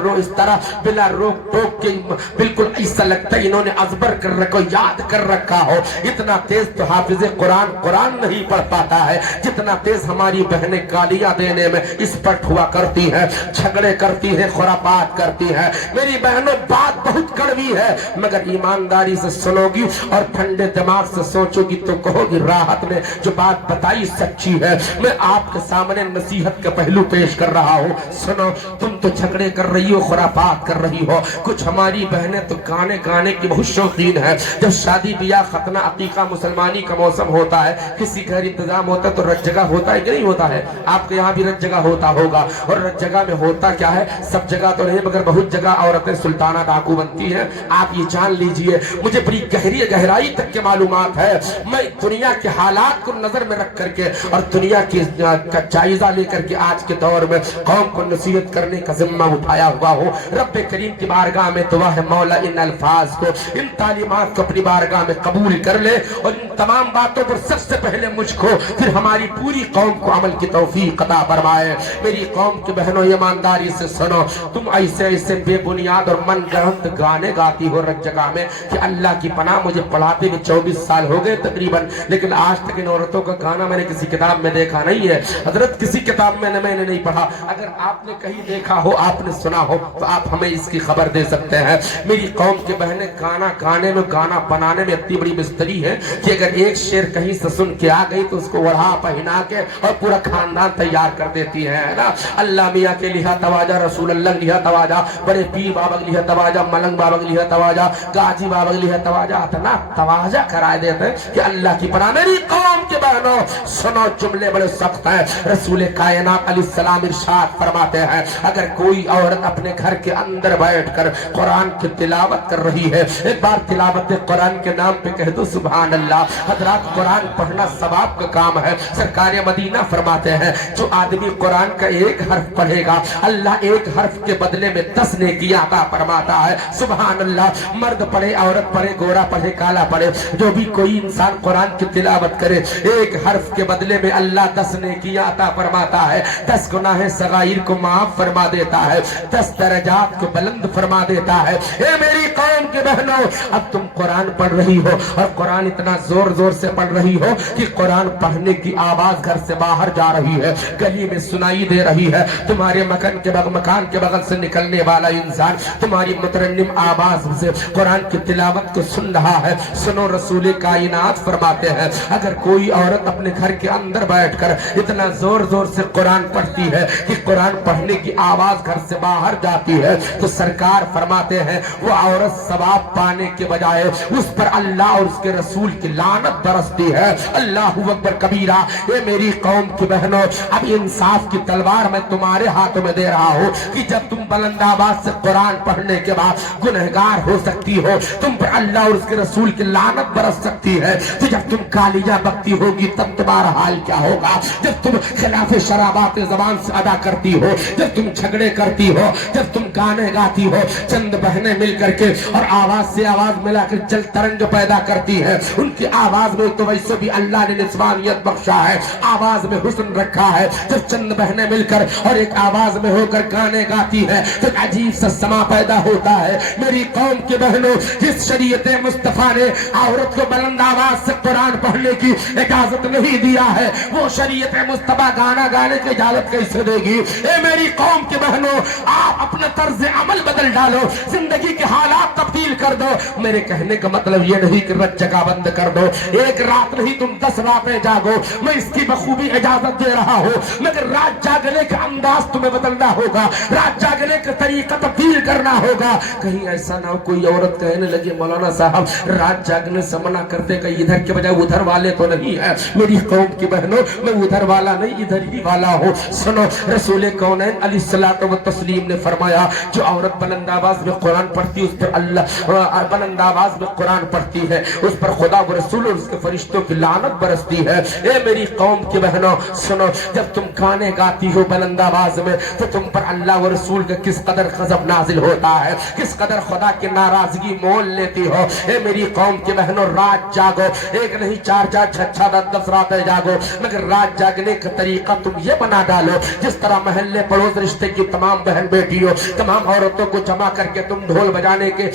रोक टोक के, बिल्कुल ऐसा लगता है इन्होंने अजबर कर रखा, याद कर रखा हो। इतना तेज तो हाफिज कुरान नहीं पढ़ पाता है जितना तेज हमारी बहनें गालियां देने में एक्सपर्ट हुआ करती हैं, झगड़े करती हैं, खुरापात करती हैं। मेरी बहनों, बात बहुत कड़वी है, मगर ईमानदारी से सुनोगी और ठंडे दिमाग से सोचोगी तो कहोगी राहत ने जो बात बताई सच्ची है। मैं आपके सामने नसीहत का पहलू पेश कर रहा हूँ। सुनो, तुम तो झगड़े कर रही हो, खुरापात कर रही हो, कुछ हमारी बहनें तो गाने की बहुत शौकीन है। जब शादी ब्याह, खतना, अकीका, मुसलमानी का मौसम होता है, किसी घर इंतजाम होता है तो रज जगह होता है कि नहीं होता है? आपके यहाँ भी रज जगह होता होगा। और रज जगह में होता क्या है, सब जगह तो नहीं मगर बहुत जगह औरतें सुल्ताना डाकू बनती है। आप ये जान लीजिए, मुझे बड़ी गहराई तक के मालूमात है। मैं दुनिया के हालात को नजर में रख करके और दुनिया की का जायजा लेकर के आज के दौर में कौम को नसीहत करने का जिम्मा उठाया हुआ हूँ। रब्बे करीम की बारगाह में दुआ है, मौला इन अल्फाज को, इन तालीमात को अपनी बारगाह में कबूल कर ले और इन तमाम बातों पर सबसे पहले मुझको फिर हमारी पूरी कौम को अमल की तौफीक अता फरमाए। मेरी कौम की बहनों, ईमानदारी से सुनो, तुम ऐसे बेबुनियाद और मनगढ़ंत गाने गाती हो रज जगह में कि अल्लाह की पनाह, मुझे पढ़ाते हुए 24 साल हो गए तकरीबन, लेकिन आज तक इन औरतों का गाना मैंने किसी किताब में देखा नहीं है। हजरत किसी किताब में मैंने नहीं पढ़ा। अगर आपने कहीं देखा हो, आपने सुना हो तो आप हमें इसकी खबर दे सकते हैं। मेरी कौम की बहनें गाना गाने में, गाना बनाने में इतनी बड़ी मिस्त्री है कि अगर एक शेर कहीं से सुन के आ गई तो उसको वढ़ा पहना के और पूरा खानदान तैयार कर देती है ना। अल्लाह मियाँ के लिहा तवाजा, रसूल अल्लाह लिहा तवाजा, बड़े पीर बाबा लिहा तवाजा, मलंग बाबा लिहा तवाजा, गाजी बाबा लिहा तवाजा, इतना तवाजा करा देते कि अल्लाह की पनाह। मेरी कौम के बहनों सुनो, जुमले बड़े सख्त हैं। रसूल कायनात अलैहिस्सलाम इरशाद फरमाते हैं, अगर कोई औरत अपने घर के अंदर बैठकर कुरान की तिलावत कर रही है, एक बार तिलावत कुरान के नाम पे कह दो सुभान अल्लाह। हजरात, कुरान पढ़ना सवाब का काम है। सरकार मदीना फरमाते हैं, जो आदमी कुरान का एक हर्फ पढ़ेगा, अल्लाह एक हर्फ के बदले में 10 नेकियां अता फरमाता है। सुभान अल्लाह। मर्द पढ़े, औरत पढ़े, गोरा पढ़े, काला पढ़े, जो भी कोई इंसान कुरान की तिलावत करे, एक हर्फ के बदले में अल्लाह 10 नेकियां अता फरमाता है। 10 गुनाह सगाइर को माफ फरमा देता है, 10 दर्जात को बुलंद फरमा देता है। ए मेरी कौम के बहनों, अब तुम कुरान पढ़ रही हो और कुरान इतना जोर जोर से पढ़ रही हो कि कुरान पढ़ने की आवाज घर से बाहर जा रही है, गली में सुनाई दे रही है। तुम्हारे मकान के बगल से निकलने वाला इंसान तुम्हारी मुतरन्निम आवाज से कुरान की तिलावत को सुन रहा है। सुनो, रसूल कायनात फरमाते हैं, अगर कोई औरत अपने घर के अंदर बैठकर इतना जोर जोर से कुरान पढ़ती है कि कुरान पढ़ने की आवाज घर से बाहर जाती है, तो सरकार फरमाते हैं वो औरत सवाब पाने के बजाय उस पर अल्लाह और उसके रसूल की लानत बरसती है। अल्लाहू अकबर कबीरा। ये मेरी कौम की बहनों, अब इंसाफ की तलवार मैं तुम्हारे हाथों में दे रहा हूँ कि जब तुम बुलंद आवाज से कुरान पढ़ने के बाद गुनहगार हो सकती हो, तुम पर अल्लाह और उसके रसूल की लानत बरस सकती है, तो जब तुम कालिया बकती होगी तब तुम्हारा हाल क्या होगा? जब तुम खिलाफ शराबात ज़बान से अदा करती हो, जब तुम झगड़े करती हो, जब तुम गाने गाती हो, चंद बहनें मिल करके और आवाज से आवाज मिलाकर जल तरंग पैदा करती है, उनकी आवाज में तो वैसे भी अल्लाह ने निस्वानियत बख्शा है, आवाज में हुस्न रखा है। जब चंद बहनें मिलकर और एक आवाज में होकर गाने गाती है तो अजीब सा समा पैदा होता है। मेरी कौम के बहनों, जिस शरीयत मुस्तफा ने औरत को बुलंद आवाज से कुरान पढ़ने की इजाजत नहीं दिया है, वो शरीयत मुस्तफा गाना गाने की इजाजत कैसे देगी? ए मेरी कौम के बहनों, आप अपना तर्ज अमल बदल डालो, जिंदगी के हालात तब्दील कर दो। मेरे कहने का मतलब ये नहीं कि रत जगह बंद कर दो, एक रात नहीं तुम 10 रातें जागो, मैं इसकी बखूबी इजाजत दे रहा हूँ, मगर रात जागने का अंदाज तुम्हें बदलना होगा, रात जागने का तरीका तब्दील करना होगा। कहीं ऐसा ना हो कोई औरत कहने लगे मौलाना साहब रात जागने से मना करते, कहीं इधर के बजाय उधर वाले तो नहीं है। मेरी कौम की बहनों, मैं उधर वाला नहीं इधर ही वाला हूँ। सुनो, रसूल कौनैन अलैहिस्सलातु व तस्लीम ने फरमाया, जो औरत बुलंद आवाज में कुरान पढ़ती है उस पर अल्लाह, बुलंद आवाज में कुरान पढ़ती है उस पर खुदा व रसूल और उसके फरिश्तों की लानत बरसती है। ए मेरी कौम की बहनों सुनो, जब तुम गाने गाती हो बुलंद आवाज में तो तुम पर अल्लाह व रसूल का किस कदर गजब नाजिल होता है, किस कदर खुदा की नाराजगी मोल लेती हो। ए मेरी कौम की बहनों, रात जागो, एक नहीं 4-4, 6-6, 10-10 रातें जागो, मगर रात जागने का तरीका तुम ये बना डालो जिस तरह महल्ले पड़ोस रिश्ते की तमाम बहन बेटियों, तमाम औरतों को जमा करके तुम ढोल बजाने के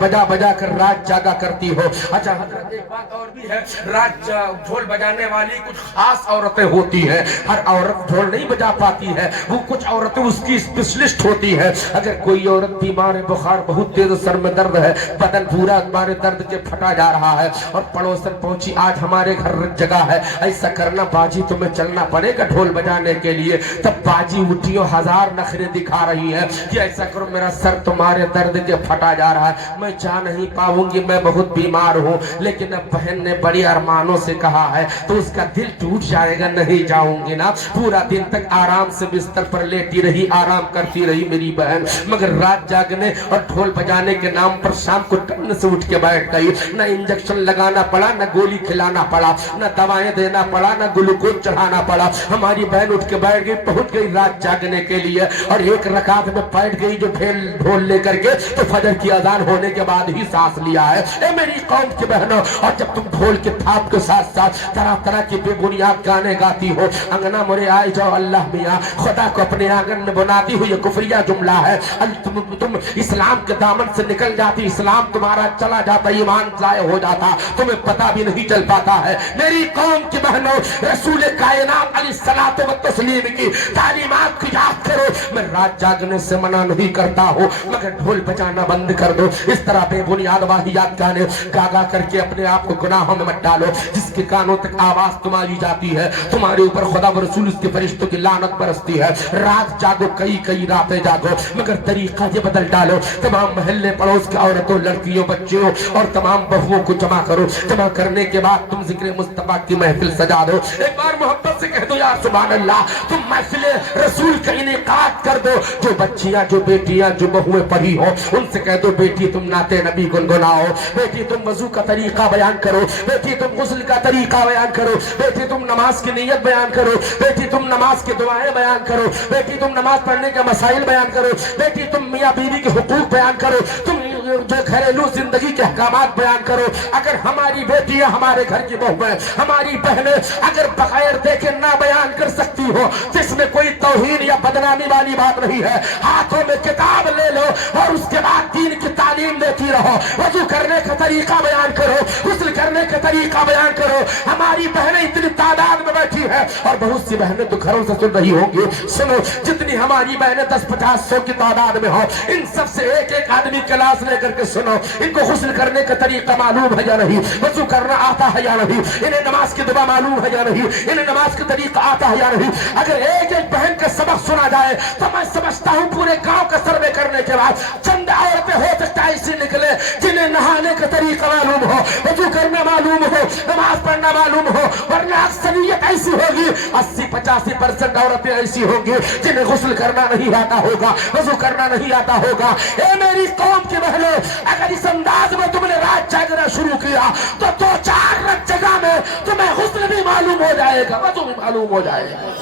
बजा कर रात जागा करती हो। अच्छा हजरत, एक बात और भी है, रात ढोल बजाने वाली कुछ खास औरतें होती हैं, हर औरत ढोल नहीं बजा पाती है, वो कुछ औरतें उसकी स्पेशलिस्ट होती है। अगर कोई औरत बीमार है, बुखार बहुत तेज, सर में दर्द है, बदन पूरा हमारे दर्द के फटा जा रहा है और पड़ोसन पहुंची आज हमारे घर जगह है, ऐसा करना बाजी तुम्हें चलना पड़ेगा ढोल बजाने के लिए, तब बाजी उठियों 1000 नखरे दिखा रही है कि ऐसा करो मेरा सर तुम्हारे दर्द के फटा जा रहा है, मैं जा नहीं पाऊंगी, मैं बहुत बीमार हूँ। लेकिन अब बहन ने बड़ी अरमानों से कहा है तो उसका दिल टूट जाएगा, नहीं जाऊंगी ना। पूरा दिन तक आराम से बिस्तर पर लेटी रही, आराम करती रही मेरी बहन, मगर रात जागने और ढोल बजाने के नाम पर शाम को टन से उठ के बैठ गई। न इंजेक्शन लगाना पड़ा, न गोली खिलाना पड़ा, न दवाएं देना पड़ा, न ग्लूकोज चढ़ाना पड़ा। हमारी बहन उठ के बैठ गई, पहुंच गई रात जागने के लिए और एक रकात में बैठ गई जो ढोल लेकर के, तो फजर की अजान होने के बाद ही सांस लिया है। ए मेरी कौम के बहनों, और जब तुम ढोल के थाप के साथ साथ तरह तरह की बेबुनियाद गाने गाती हो, अंगना मोरे आए जाओ अल्लाह मियाँ, खुदा को अपने आंगन में बनाती हुई ये कुफरिया जुमला है। तुम इस्लाम के दामन से निकल जाती, इस्लाम तुम्हारा चला जाता, ईमान ज़ाय हो जाता, तुम्हें पता भी नहीं चल पाता है। मेरी कौम की बहनों, रसूल कायनात अलैहिस्सलातु व तस्लीम की तालीमात को याद करो। मैं रात जागने से मना नहीं करता हूँ, मगर ढोल बजाना बंद कर दो। इस तरह बेबुनियाद वाहियात गाने गा करके अपने आप को गुनाहों में मत डालो। जिसके कानों तक आवाज तुम्हारी जाती है, तुम्हारे ऊपर खुदा व रसूल उसके फरिश्तों की लानत बरसती है। रात जागो, कई कई रातें जागो, मगर तरीका ये बदल डालो। तमाम मोहल्ले पड़ोस के औरतों, लड़कियों, बच्चियों और तमाम बहुओं को जमा करो। जमा करने के बाद तुम जिक्र मुस्तफा की महफिल सजा दो। एक बार मोहब्बत से कह दो या सुभान अल्लाह। तुम महफिल रसूल का इनेकाद कर दो। जो बच्चियां, जो बेटियां, जो बहुएं पढ़ी हो, उनसे कह दो बेटी तुम नाते नबी गुनगुनाओ, बेटी तुम वजू का तरीका बयान करो, बेटी तुम गुस्ल का तरीका बयान करो, बेटी तुम नमाज की नीयत बयान करो, बेटी तुम नमाज की दुआएं बयान करो, बेटी तुम नमाज पढ़ने के मसाइल बयान करो, बेटी तुम मियाँ बीवी के हुकूक बयान करो, तुम जो घरेलू जिंदगी के अहकामात बयान करो। अगर हमारी बेटियां, हमारे घर की बहुएं, हमारी बहनें अगर बगैर देखे ना बयान कर सकती हो, जिसमें कोई तौहीन या बदनामी वाली बात नहीं है, हाथों में किताब ले लो और उसके बाद दीन की तालीम देती रहो। वजू करने का तरीका बयान करो, गुस्ल करने का तरीका बयान करो। हमारी बहनें इतनी तादाद में बैठी है और बहुत सी बहनें तो घरों से सुन रही होंगी। सुनो, जितनी हमारी बहनें 10, 50, 100 की तादाद में हो, इन सब से एक एक आदमी क्लास लेकर के सुनो। इनको गुस्ल करने का तरीका मालूम है या नहीं, वजू करना आता है या नहीं, इन्हें नमाज की दुआ मालूम है या नहीं, इन्हें नमाज का तरीका आता है या नहीं। अगर एक एक बहन का सबक सुना जाए तो मैं समझता हूँ पूरे गांव का सर्वे करने के बाद चंद औरतें हो सकता है ऐसी निकले जिन्हें नहाने का तरीका मालूम हो, वजू करना मालूम हो, नमाज पढ़ना मालूम हो। वरना अक्सरियत ऐसी होगी, 80-85% औरतें ऐसी होंगी जिन्हें गुस्ल करना नहीं आता होगा, वजू करना नहीं आता होगा। ए मेरी कौम की बहनों, अगर इस अंदाज में तुमने रात जागना शुरू किया तो 2-4 जगह में तुम्हें गुस्ल भी मालूम हो जाएगा, वजू भी मालूम हो जाएगा।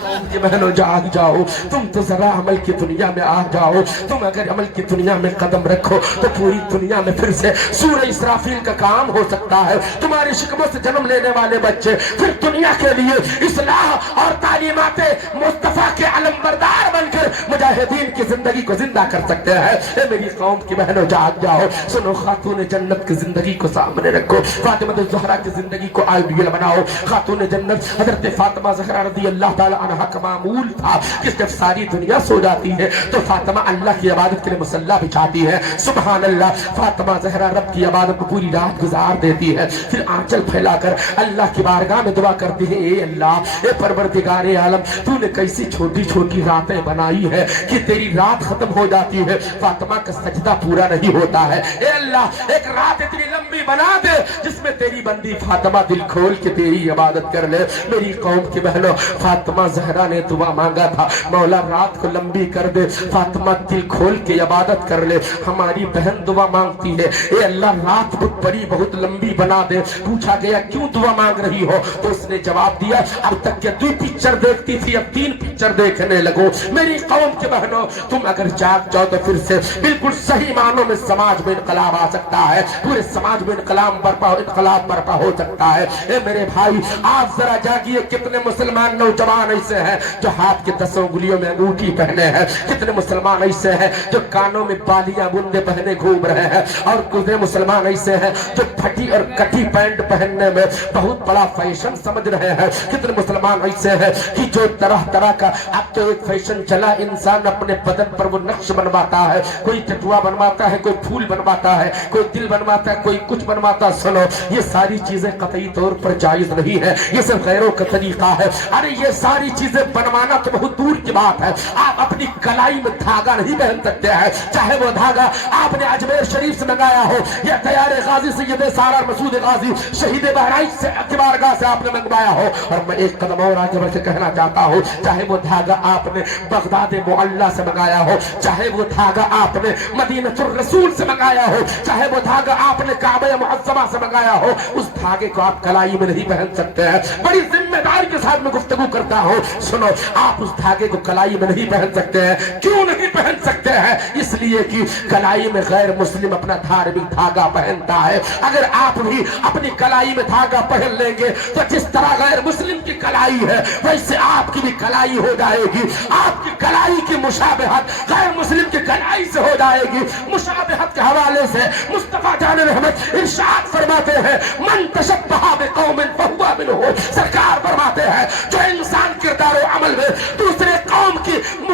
कौम की बहनों, जाग जाओ, तुम तो जरा अमल की दुनिया में आ जाओ। तुम अगर अमल की दुनिया में कदम रखो तो पूरी दुनिया में फिर से सूरह इसराफील का काम हो सकता है। तुम्हारी शिकमों से जन्म लेने वाले बच्चे फिर दुनिया के लिए इस्लाह और तालीमाते मुस्तफा के अलमबरदार बनकर मुजाहिदीन की जिंदगी को जिंदा कर सकते हैं। ए मेरी कौम की बहनों, जाग जाओ। सुनो, खातून जन्नत की जिंदगी को सामने रखो, फातिमा ज़हरा की जिंदगी को आइडियल बनाओ। खातून जन्नत हजरत फातिमा ज़हरा रज़ी अल्लाह ताला अन्हा का मामूल था कि जब सारी दुनिया सो जाती है तो फातिमा अल्लाह की इबादत के लिए मुसल्ला बिछाती है। सुभान अल्लाह, फातिमा ज़हरा रब की इबादत में पूरी रात गुजार देती है, फिर आंचल फैलाकर अल्लाह की बारगाह में दुआ करती है, ए अल्लाह, ए परवरदिगारे आलम, तूने कैसी छोटी छोटी रातें बनाई है कि तेरी रात खत्म हो जाती है, फातिमा का सजदा पूरा नहीं होता है। ए अल्लाह, एक रात इतनी लंबी बना दे जिसमें तेरी बंदी फातिमा दिल खोल के तेरी इबादत कर ले। मेरी कौम की बहनों, फातिमा ज़हरा ने दुआ मांगा था, मौला रात को लंबी कर दे, फातिमा दिल खोल के इबादत कर ले। हमारी बहन दुआ मांगती है, ए अल्लाह, रात बहुत बड़ी, बहुत लंबी बना दे। पूछा गया क्यों दुआ मांग रही हो, तो उसने जवाब दिया, अब तक के 2 पिक्चर देखती थी, अब 3 पिक्चर देखने लगो। मेरी कौम के बहनों, तुम अगर जाग जाओ तो फिर से बिल्कुल सही मानों में समाज में इनकलाब आ सकता है, पूरे समाज में इनकलाब बर्पा हो सकता है। ए मेरे भाई, आप जरा जागिए, कितने मुसलमान नौजवान ऐसे हैं जो हाथ के 10 उंगलियों में अंगूठी पहने हैं, कितने मुसलमान ऐसे हैं जो कानों में बालियां बुंदे पहने घूम रहे हैं, और कितने मुसलमान ऐसे हैं जो फटी और कटी पैंट पहनने में बहुत बड़ा फैशन समझ रहे हैं। कितने मुसलमान ऐसे हैं कि जो तरह तरह का, अब तो एक फैशन चला, इंसान अपने बदन पर वो नक्श बनवाता है, कोई टटुआ बनवाता है, कोई फूल बनवाता है, कोई दिल बनवाता है, कोई कुछ बनवाता। सुनो, ये सारी चीजें कतई तौर पर जायज नहीं है, ये सब गैरों का तरीका है। अरे ये सारी चीजें बनवाना तो बहुत दूर की बात है, आप अपनी कलाई में धागा नहीं पहन सकते हैं, चाहे वो धागा आपने अजमेर शरीफ से मंगाया हो या तैयार गाजी सैयद सारार मसूद गाजी शहीद बहराइच से बारगाह से आपने मंगवाया हो। और मैं एक कदम और आगे बढ़ के कहना चाहता हूँ, चाहे वो धागा आपने बगदाद मुअल्ला से मंगाया हो, चाहे वो धागा आपने मदीनतुर रसूल से मंगाया हो, चाहे वो धागा आपने काबा मुअज़्ज़मा से मंगाया हो, उस धागे को आप कलाई में नहीं पहन सकते हैं। बड़ी जिम्मेदारी के साथ में गुफ्तगू करता हूँ, सुनो, आप उस धागे को कलाई में नहीं पहन सकते हैं। क्यों नहीं पहन सकते हैं? इसलिए कि कलाई में गैर मुस्लिम अपना धार्मिक धागा पहनता है। अगर आप भी अपनी कलाई में धागा पहन लेंगे तो जिस तरह गैर मुस्लिम की कलाई है वैसे आपकी भी कलाई हो जाएगी। आपकी कलाई की मुशाबहत गैर मुस्लिम की कलाई से हो जाएगी। मुशाबहत के हवाले से मुस्तफा जान रहमत इरशाद फरमाते हैं, मन तशब्बहा बिकौमिन फहुवा मिनहुम। सरकार फरमाते हैं, जो इंसान किरदार और अमल में दूसरे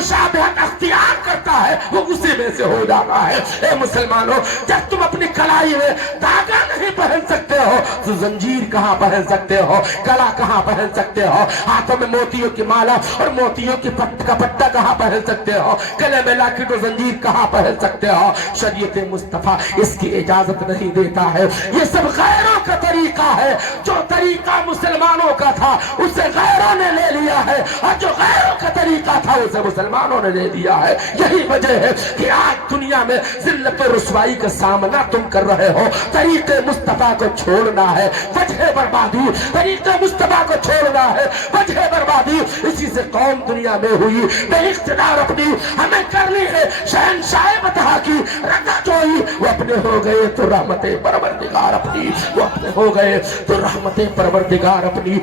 मुशाबहत अख्तियार करता है वो उसी में से हो जाता है। ए मुसलमानों, जब तुम अपनी कलाई में धागा नहीं पहन सकते हो तो जंजीर कहाँ पहन सकते हो, गला कहाँ पहन सकते हो, हाथों में मोतियों की माला और मोतियों की का पट्टा कहाँ पहन सकते हो, गले में लाकिट और जंजीर कहाँ पहन सकते हो। शरीयत मुस्तफा इसकी इजाजत नहीं देता है। ये सब गैरों का तरीका है। जो तरीका मुसलमानों का था उसे गैरों ने ले लिया है, और जो गैरों का तरीका था उसे मुसलमानों ने ले लिया है। यही वजह है कि आज दुनिया में जिल्लत और रुसवाई का सामना तुम कर रहे हो। तरीके मुस्तफा को छोड़ना है, वजह बर्बादी। तरीके मुस्तफा को छोड़ना है, वजह बर्बादी। इसी से कौम दुनिया में हुई। इख्तिदार अपनी हमें करनी है। शहंशाह बता की रजा जोई, वो अपने हो गए तो रहमते परवरदिगार अपनी, वो अपने हो गए तो रहमते परवरदिगार अपनी।